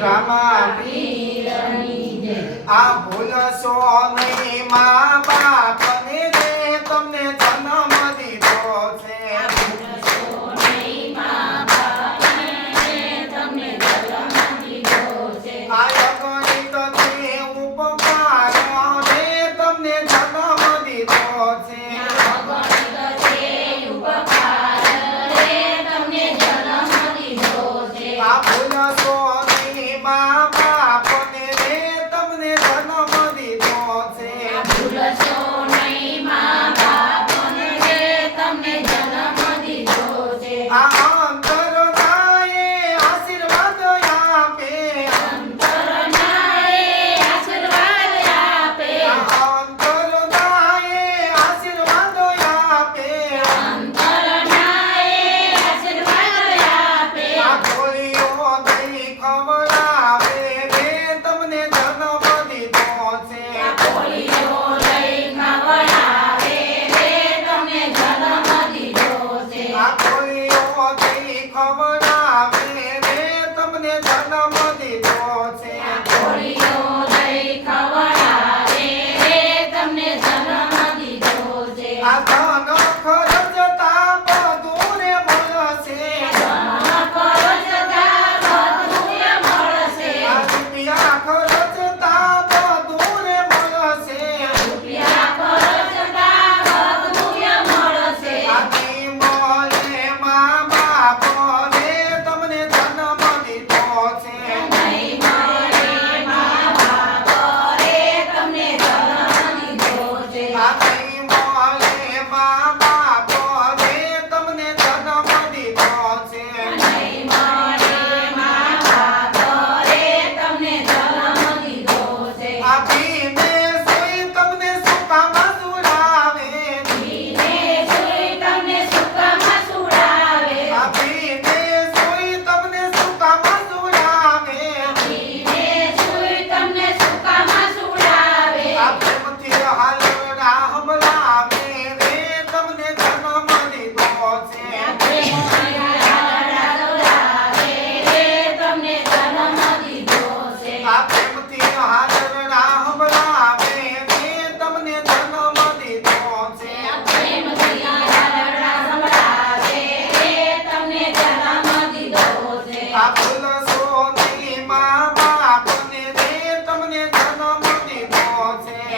રામાની આ ભૂલ સો મા બાપ. Entonces,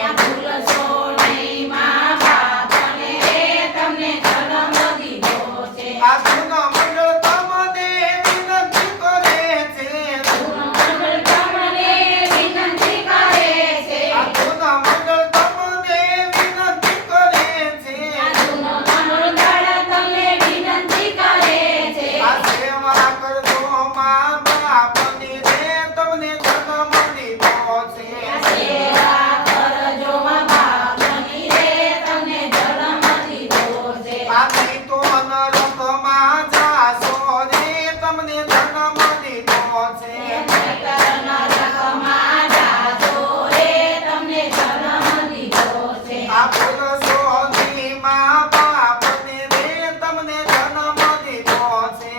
Gracias.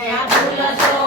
Yeah.